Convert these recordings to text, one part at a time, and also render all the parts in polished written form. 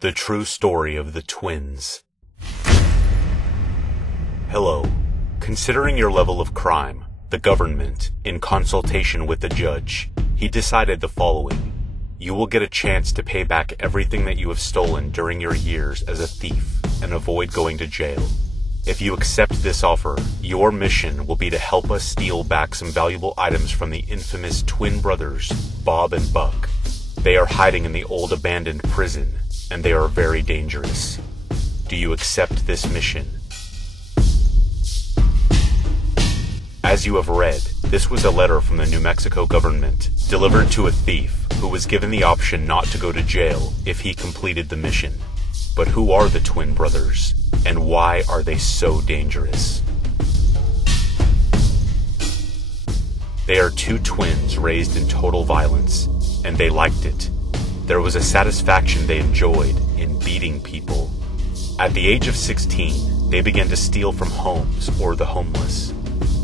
The true story of the twins. Hello. Considering your level of crime, the government, in consultation with the judge, he decided the following. You will get a chance to pay back everything that you have stolen during your years as a thief and avoid going to jail. If you accept this offer, your mission will be to help us steal back some valuable items from the infamous twin brothers, Bob and Buck. They are hiding in the old abandoned prison, and they are very dangerous. Do you accept this mission? As you have read, this was a letter from the New Mexico government, delivered to a thief who was given the option not to go to jail if he completed the mission. But who are the twin brothers, and why are they so dangerous? They are two twins raised in total violence, and they liked it. There was a satisfaction they enjoyed in beating people. At the age of 16, they began to steal from homes or the homeless.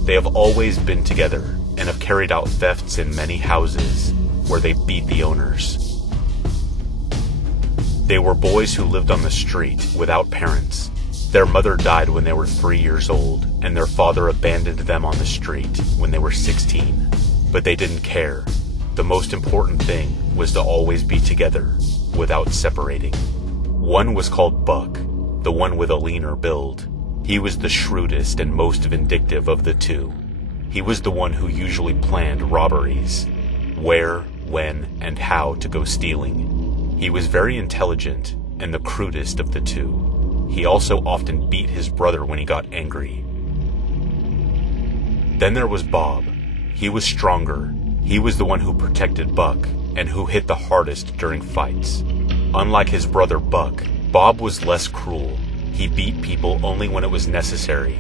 They have always been together and have carried out thefts in many houses where they beat the owners. They were boys who lived on the street without parents. Their mother died when they were 3 years old, and their father abandoned them on the street when they were 16. But they didn't care. The most important thing was to always be together, without separating. One was called Buck, the one with a leaner build. He was the shrewdest and most vindictive of the two. He was the one who usually planned robberies, where, when, and how to go stealing. He was very intelligent and the crudest of the two. He also often beat his brother when he got angry. Then there was Bob. He was stronger. He was the one who protected Buck and who hit the hardest during fights. Unlike his brother Buck, Bob was less cruel. He beat people only when it was necessary.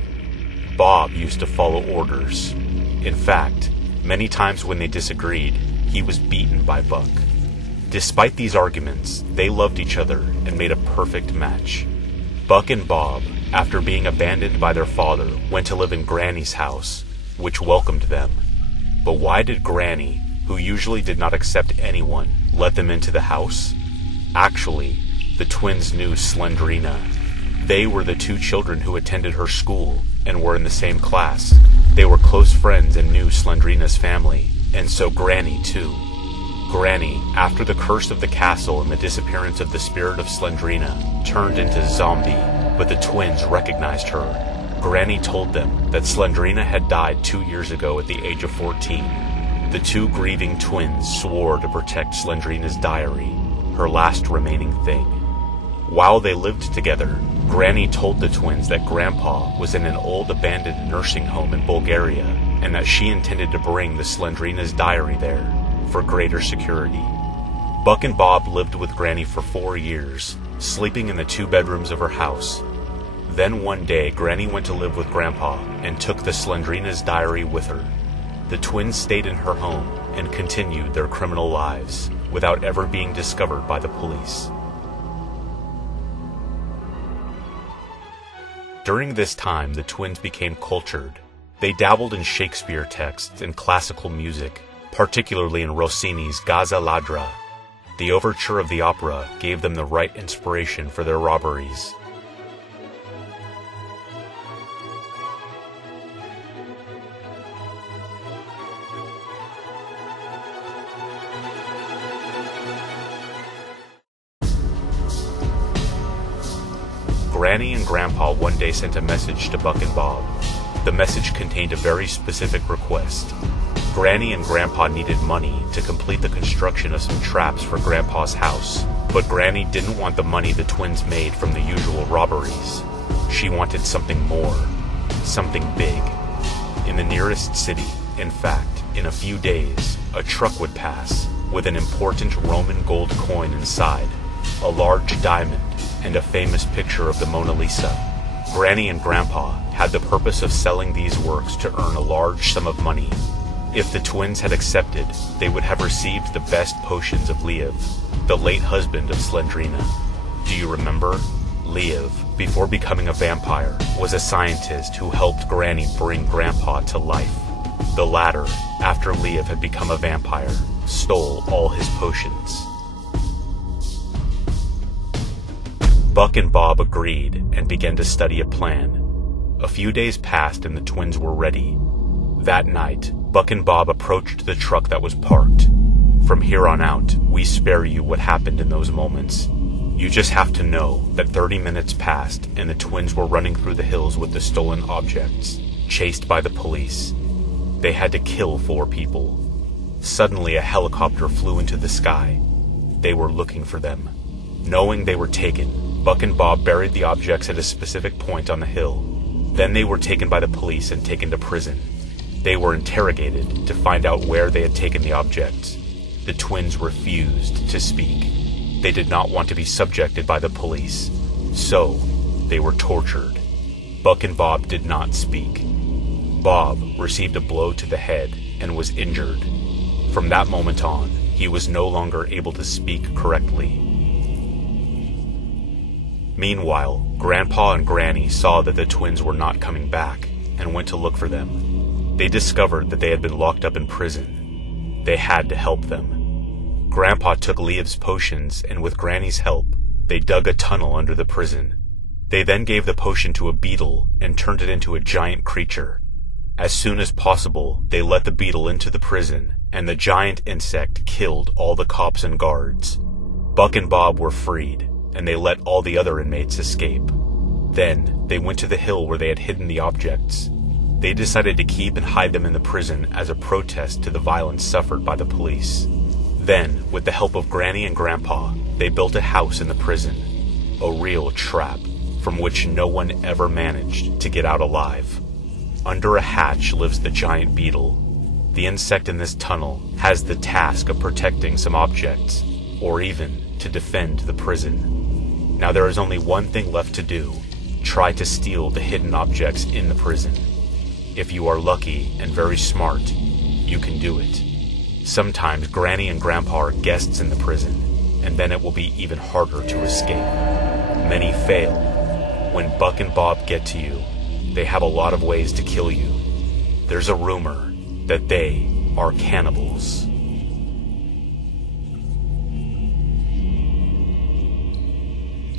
Bob used to follow orders. In fact, many times when they disagreed, he was beaten by Buck. Despite these arguments, they loved each other and made a perfect match. Buck and Bob, after being abandoned by their father, went to live in Granny's house, which welcomed them. But why did Granny, who usually did not accept anyone, let them into the house? Actually, the twins knew Slendrina. They were the two children who attended her school and were in the same class. They were close friends and knew Slendrina's family, and so Granny too. Granny, after the curse of the castle and the disappearance of the spirit of Slendrina, turned into zombie, but the twins recognized her. Granny told them that Slendrina had died 2 years ago at the age of 14. The two grieving twins swore to protect Slendrina's diary, her last remaining thing. While they lived together, Granny told the twins that Grandpa was in an old abandoned nursing home in Bulgaria, and that she intended to bring the Slendrina's diary there for greater security. Buck and Bob lived with Granny for 4 years, sleeping in the 2 bedrooms of her house. Then one day, Granny went to live with Grandpa and took the Slendrina's diary with her. The twins stayed in her home and continued their criminal lives without ever being discovered by the police. During this time, the twins became cultured. They dabbled in Shakespeare texts and classical music, particularly in Rossini's Gazza Ladra. The overture of the opera gave them the right inspiration for their robberies. Granny and Grandpa one day sent a message to Buck and Bob. The message contained a very specific request. Granny and Grandpa needed money to complete the construction of some traps for Grandpa's house, but Granny didn't want the money the twins made from the usual robberies. She wanted something more, something big. In the nearest city, in fact, in a few days, a truck would pass with an important Roman gold coin inside, a large diamond, and a famous picture of the Mona Lisa. Granny and Grandpa had the purpose of selling these works to earn a large sum of money. If the twins had accepted, they would have received the best potions of Liev, the late husband of Slendrina. Do you remember? Liev, before becoming a vampire, was a scientist who helped Granny bring Grandpa to life. The latter, after Liev had become a vampire, stole all his potions. Buck and Bob agreed and began to study a plan. A few days passed and the twins were ready. That night, Buck and Bob approached the truck that was parked. From here on out, we spare you what happened in those moments. You just have to know that 30 minutes passed and the twins were running through the hills with the stolen objects, chased by the police. They had to kill 4 people. Suddenly, a helicopter flew into the sky. They were looking for them. Knowing they were taken, Buck and Bob buried the objects at a specific point on the hill. Then they were taken by the police and taken to prison. They were interrogated to find out where they had taken the objects. The twins refused to speak. They did not want to be subjected by the police, so they were tortured. Buck and Bob did not speak. Bob received a blow to the head and was injured. From that moment on, he was no longer able to speak correctly. Meanwhile, Grandpa and Granny saw that the twins were not coming back and went to look for them. They discovered that they had been locked up in prison. They had to help them. Grandpa took Liev's potions, and with Granny's help, they dug a tunnel under the prison. They then gave the potion to a beetle and turned it into a giant creature. As soon as possible, they let the beetle into the prison, and the giant insect killed all the cops and guards. Buck and Bob were freed, and they let all the other inmates escape. Then, they went to the hill where they had hidden the objects. They decided to keep and hide them in the prison as a protest to the violence suffered by the police. Then, with the help of Granny and Grandpa, they built a house in the prison. A real trap, from which no one ever managed to get out alive. Under a hatch lives the giant beetle. The insect in this tunnel has the task of protecting some objects, or even to defend the prison. Now there is only one thing left to do: try to steal the hidden objects in the prison. If you are lucky and very smart, you can do it. Sometimes Granny and Grandpa are guests in the prison, and then it will be even harder to escape. Many fail. When Buck and Bob get to you, they have a lot of ways to kill you. There's a rumor that they are cannibals.